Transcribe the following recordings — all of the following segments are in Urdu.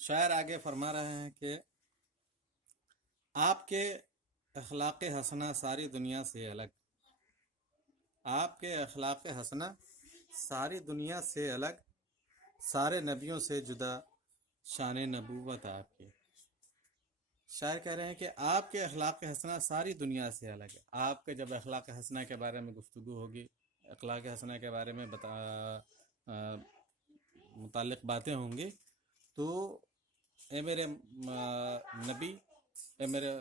شاعر آگے فرما رہے ہیں کہ آپ کے اخلاق حسنہ ساری دنیا سے الگ، آپ کے اخلاق حسنہ ساری دنیا سے الگ، سارے نبیوں سے جدا، شان نبوت آپ کی۔ شاعر کہہ رہے ہیں کہ آپ کے اخلاق حسنہ ساری دنیا سے الگ ہے۔ آپ کے جب اخلاق حسنہ کے بارے میں گفتگو ہوگی، اخلاق حسنہ کے بارے میں متعلق باتیں ہوں گی، تو اے میرے نبی، اے میرے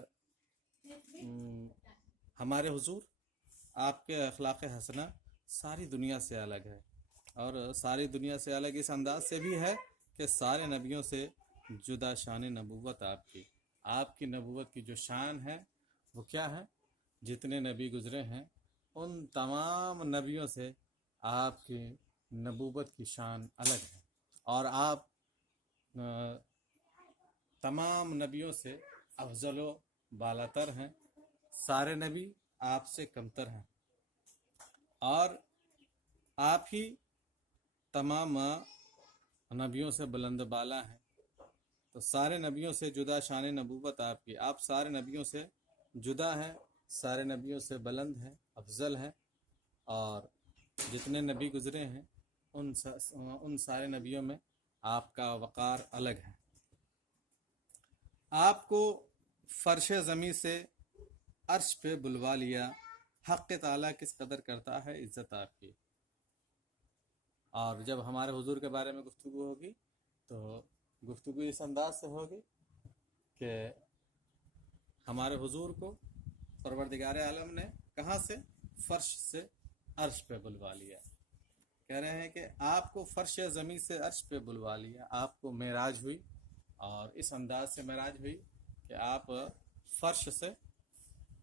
ہمارے حضور، آپ کے اخلاق حسنہ ساری دنیا سے الگ ہے، اور ساری دنیا سے الگ اس انداز سے بھی ہے کہ سارے نبیوں سے جدا شان نبوت آپ کی نبوت کی جو شان ہے وہ کیا ہے؟ جتنے نبی گزرے ہیں ان تمام نبیوں سے آپ کی نبوت کی شان الگ ہے، اور آپ تمام نبیوں سے افضل و بالاتر ہیں۔ سارے نبی آپ سے کمتر ہیں، اور آپ ہی تمام نبیوں سے بلند بالا ہیں۔ تو سارے نبیوں سے جدا شان نبوت آپ کی، آپ سارے نبیوں سے جدا ہیں، سارے نبیوں سے بلند ہیں، افضل ہیں، اور جتنے نبی گزرے ہیں ان سارے نبیوں میں آپ کا وقار الگ ہے۔ آپ کو فرش زمیں سے عرش پہ بلوا لیا، حق تعالیٰ کس قدر کرتا ہے عزت آپ کی۔ اور جب ہمارے حضور کے بارے میں گفتگو ہوگی تو گفتگو اس انداز سے ہوگی کہ ہمارے حضور کو پروردگار عالم نے کہاں سے؟ فرش سے عرش پہ بلوا لیا۔ کہہ رہے ہیں کہ آپ کو فرش زمیں سے عرش پہ بلوا لیا، آپ کو معراج ہوئی، اور اس انداز سے معراج ہوئی کہ آپ فرش سے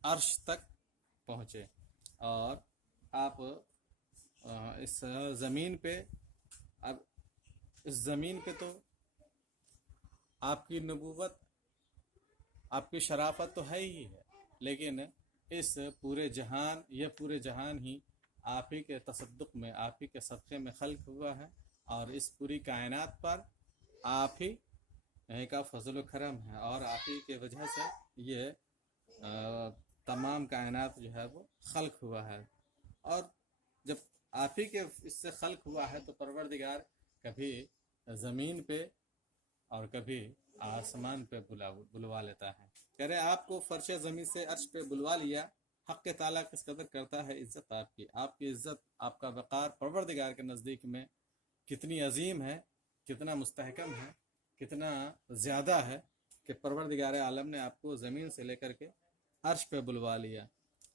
عرش تک پہنچے، اور آپ اس زمین پہ، اب اس زمین پہ تو آپ کی نبوت، آپ کی شرافت تو ہے ہی ہے، لیکن اس پورے جہان، یہ پورے جہان ہی آپ ہی کے تصدق میں، آپ ہی کے صدقے میں خلق ہوا ہے، اور اس پوری کائنات پر آپ ہی کا فضل و کرم ہے، اور آپ ہی کے وجہ سے یہ تمام کائنات جو ہے وہ خلق ہوا ہے۔ اور جب آپ ہی کے اس سے خلق ہوا ہے تو پروردگار کبھی زمین پہ اور کبھی آسمان پہ بلوا لیتا ہے۔ کہہ رہے آپ کو فرش زمین سے عرش پہ بلوا لیا، حق تعالیٰ کس قدر کرتا ہے عزت آپ کی۔ آپ کی عزت، آپ کا وقار پروردگار کے نزدیک میں کتنی عظیم ہے، کتنا مستحکم ہے، کتنا زیادہ ہے کہ پروردگار عالم نے آپ کو زمین سے لے کر کے عرش پہ بلوا لیا،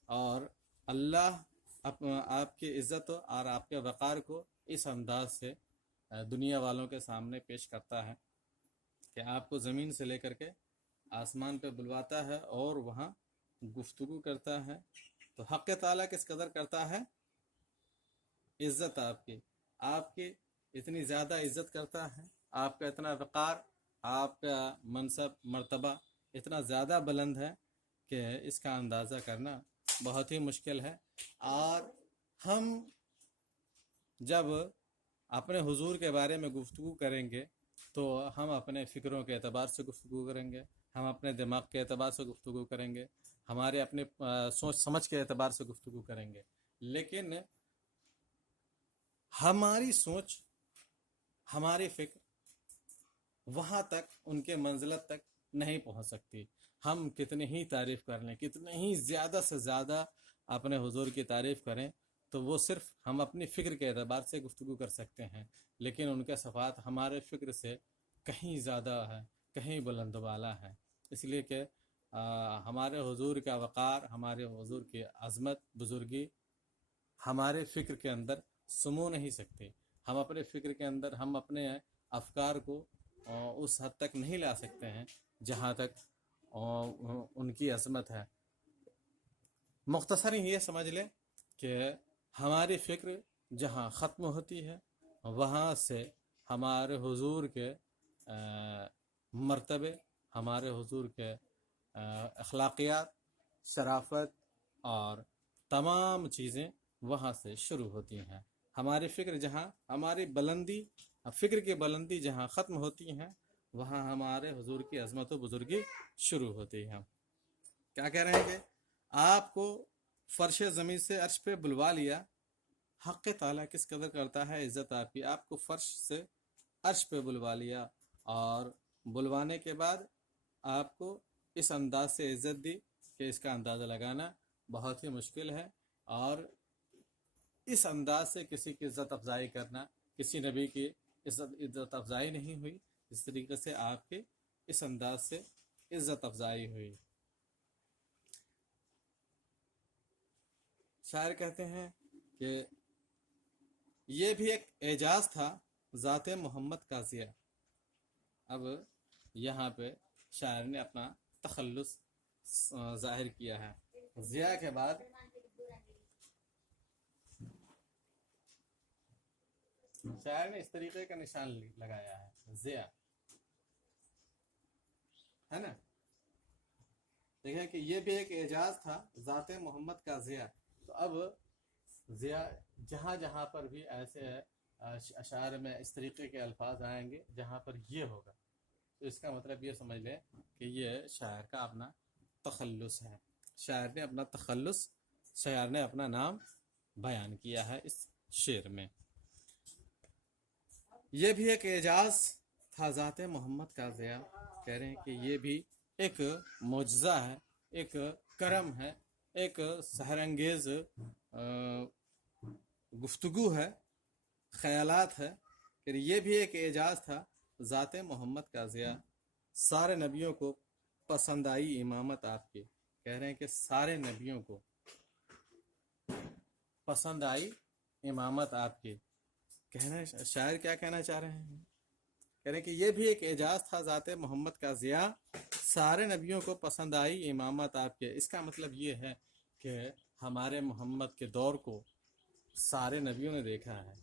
اور اللہ آپ کی عزت اور آپ کے وقار کو اس انداز سے دنیا والوں کے سامنے پیش کرتا ہے کہ آپ کو زمین سے لے کر کے آسمان پہ بلواتا ہے اور وہاں گفتگو کرتا ہے۔ تو حق تعالیٰ کس قدر کرتا ہے عزت آپ کی اتنی زیادہ عزت کرتا ہے، آپ کا اتنا وقار، آپ کا منصب مرتبہ اتنا زیادہ بلند ہے کہ اس کا اندازہ کرنا بہت ہی مشکل ہے۔ اور ہم جب اپنے حضور کے بارے میں گفتگو کریں گے تو ہم اپنے فکروں کے اعتبار سے گفتگو کریں گے، ہم اپنے دماغ کے اعتبار سے گفتگو کریں گے، ہمارے اپنے سوچ سمجھ کے اعتبار سے گفتگو کریں گے، لیکن ہماری سوچ، ہماری فکر وہاں تک، ان کے منزلت تک نہیں پہنچ سکتی۔ ہم کتنی ہی تعریف کر لیں، کتنے ہی زیادہ سے زیادہ اپنے حضور کی تعریف کریں، تو وہ صرف ہم اپنی فکر کے اعتبار سے گفتگو کر سکتے ہیں، لیکن ان کے صفات ہمارے فکر سے کہیں زیادہ ہے، کہیں بلند بالا ہے۔ اس لیے کہ ہمارے حضور کا وقار، ہمارے حضور کی عظمت، بزرگی ہمارے فکر کے اندر سمو نہیں سکتے۔ ہم اپنے فکر کے اندر، ہم اپنے افکار کو اس حد تک نہیں لا سکتے ہیں جہاں تک ان کی عظمت ہے۔ مختصر یہ سمجھ لیں کہ ہماری فکر جہاں ختم ہوتی ہے وہاں سے ہمارے حضور کے مرتبے، ہمارے حضور کے اخلاقیات، شرافت اور تمام چیزیں وہاں سے شروع ہوتی ہیں۔ ہماری فکر جہاں، ہماری بلندی، فکر کی بلندی جہاں ختم ہوتی ہیں وہاں ہمارے حضور کی عظمت و بزرگی شروع ہوتی ہے. کیا کہہ رہے ہیں کہ آپ کو فرش زمین سے عرش پہ بلوا لیا. حق تعالیٰ کس قدر کرتا ہے عزت آپ کی. آپ کو فرش سے عرش پہ بلوا لیا اور بلوانے کے بعد آپ کو اس انداز سے عزت دی کہ اس کا اندازہ لگانا بہت ہی مشکل ہے. اور اس انداز سے کسی کی عزت افزائی کرنا، کسی نبی کی عزت افزائی نہیں ہوئی جس طریقے سے آپ کے اس انداز سے عزت افزائی ہوئی. شاعر کہتے ہیں کہ یہ بھی ایک اعجاز تھا ذات محمد کا ضیاء. اب یہاں پہ شاعر نے اپنا تخلص ظاہر کیا ہے. ضیاء کے بعد شاعر نے اس طریقے کا نشان لگایا ہے ضیاء، ہے نا. دیکھیں کہ یہ بھی ایک اعجاز تھا ذات محمد کا ضیاء. تو اب ضیاء جہاں جہاں پر بھی ایسے اشعار میں اس طریقے کے الفاظ آئیں گے جہاں پر یہ ہوگا تو اس کا مطلب یہ سمجھ لیں کہ یہ شاعر کا اپنا تخلص ہے. شاعر نے اپنا تخلص، شاعر نے اپنا نام بیان کیا ہے اس شعر میں. یہ بھی ایک اعجاز تھا ذات محمد کا ضیاء. کہہ رہے ہیں کہ یہ بھی ایک معجزہ ہے، ایک کرم ہے، ایک سحر انگیز گفتگو ہے، خیالات ہے کہ یہ بھی ایک اعجاز تھا ذات محمد کا ضیاء. سارے نبیوں کو پسند آئی امامت آپ کی. کہہ رہے ہیں کہ سارے نبیوں کو پسند آئی امامت آپ کی. کہنا شاعر کیا کہنا چاہ رہے ہیں؟ کہہ رہے ہیں کہ یہ بھی ایک اعجاز تھا ذات محمد کا ضیاء، سارے نبیوں کو پسند آئی امامت آپ کے. اس کا مطلب یہ ہے کہ ہمارے محمد کے دور کو سارے نبیوں نے دیکھا ہے،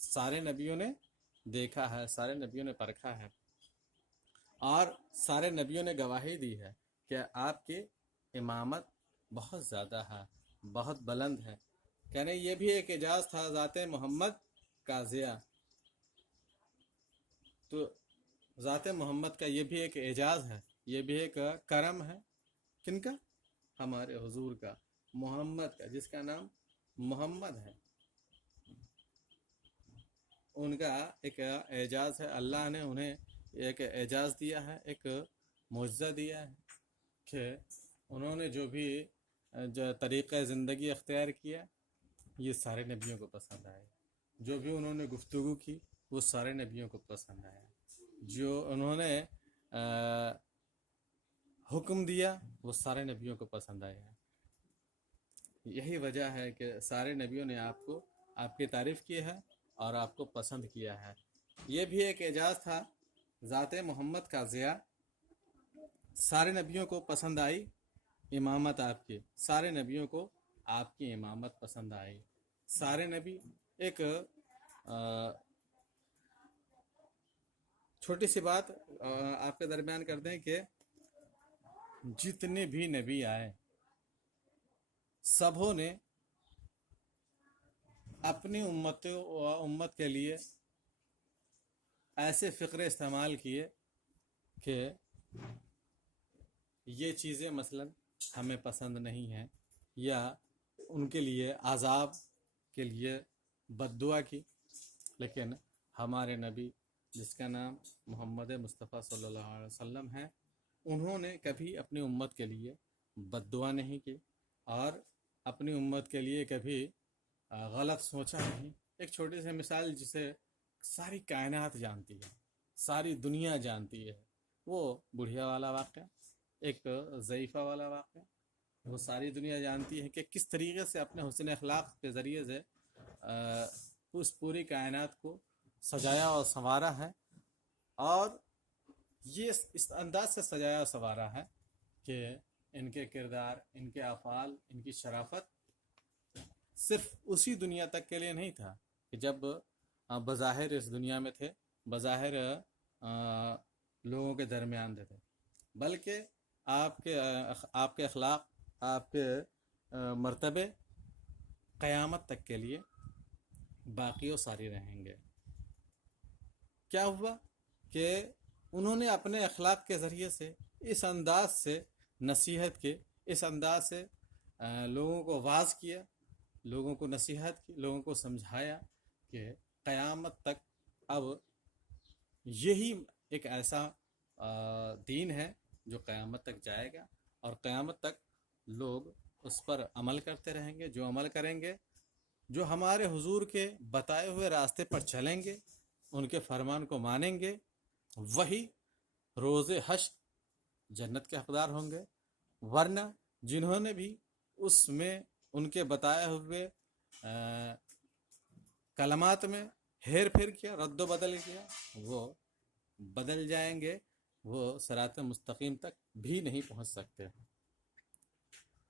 سارے نبیوں نے دیکھا ہے، سارے نبیوں نے پرکھا ہے اور سارے نبیوں نے گواہی دی ہے کہ آپ کی امامت بہت زیادہ ہے، بہت بلند ہے. کہنے یہ بھی ایک اعجاز تھا ذات محمد کا ضیاء. تو ذات محمد کا یہ بھی ایک اعجاز ہے، یہ بھی ایک کرم ہے. کن کا؟ ہمارے حضور کا، محمد کا، جس کا نام محمد ہے. ان کا ایک اعجاز ہے. اللہ نے انہیں ایک اعجاز دیا ہے، ایک معجزہ دیا ہے کہ انہوں نے جو بھی جو طریقہ زندگی اختیار کیا یہ سارے نبیوں کو پسند آئے. جو بھی انہوں نے گفتگو کی وہ سارے نبیوں کو پسند آیا. جو انہوں نے حکم دیا وہ سارے نبیوں کو پسند آیا. یہی وجہ ہے کہ سارے نبیوں نے آپ کو، آپ کی تعریف کی ہے اور آپ کو پسند کیا ہے. یہ بھی ایک اعجاز تھا ذات محمد کا ضیاء. سارے نبیوں کو پسند آئی امامت آپ کی، سارے نبیوں کو آپ کی امامت پسند آئی. سارے نبی ایک چھوٹی سی بات آپ کے درمیان کر دیں کہ جتنے بھی نبی آئے سبوں نے اپنی امت کے لیے ایسے فقرے استعمال کیے کہ یہ چیزیں مثلا ہمیں پسند نہیں ہیں، یا ان کے لیے عذاب کے لیے بد دعا کی. لیکن ہمارے نبی جس کا نام محمد مصطفیٰ صلی اللہ علیہ وسلم ہے، انہوں نے کبھی اپنی امت کے لیے بد دعا نہیں کی اور اپنی امت کے لیے کبھی غلط سوچا نہیں. ایک چھوٹی سی مثال جسے ساری کائنات جانتی ہے، ساری دنیا جانتی ہے، وہ بڑھیا والا واقعہ، ایک ضعیفہ والا واقعہ. وہ ساری دنیا جانتی ہے کہ کس طریقے سے اپنے حسن اخلاق کے ذریعے سے اس پوری کائنات کو سجایا اور سنوارا ہے. اور یہ اس انداز سے سجایا اور سنوارا ہے کہ ان کے کردار، ان کے افعال، ان کی شرافت صرف اسی دنیا تک کے لیے نہیں تھا کہ جب بظاہر اس دنیا میں تھے، بظاہر لوگوں کے درمیان تھے، بلکہ آپ کے اخلاق، آپ کے مرتبے قیامت تک کے لیے باقی و ساری رہیں گے. کیا ہوا کہ انہوں نے اپنے اخلاق کے ذریعے سے اس انداز سے نصیحت کے، اس انداز سے لوگوں کو واعظ کیا، لوگوں کو نصیحت کی، لوگوں کو سمجھایا کہ قیامت تک اب یہی ایک ایسا دین ہے جو قیامت تک جائے گا، اور قیامت تک لوگ اس پر عمل کرتے رہیں گے۔ جو عمل کریں گے، جو ہمارے حضور کے بتائے ہوئے راستے پر چلیں گے، ان کے فرمان کو مانیں گے، وہی روز حشر جنت کے حقدار ہوں گے۔ ورنہ جنہوں نے بھی اس میں ان کے بتائے ہوئے کلمات میں ہیر پھیر کیا، رد و بدل کیا، وہ بدل جائیں گے، وہ صراط مستقیم تک بھی نہیں پہنچ سکتے۔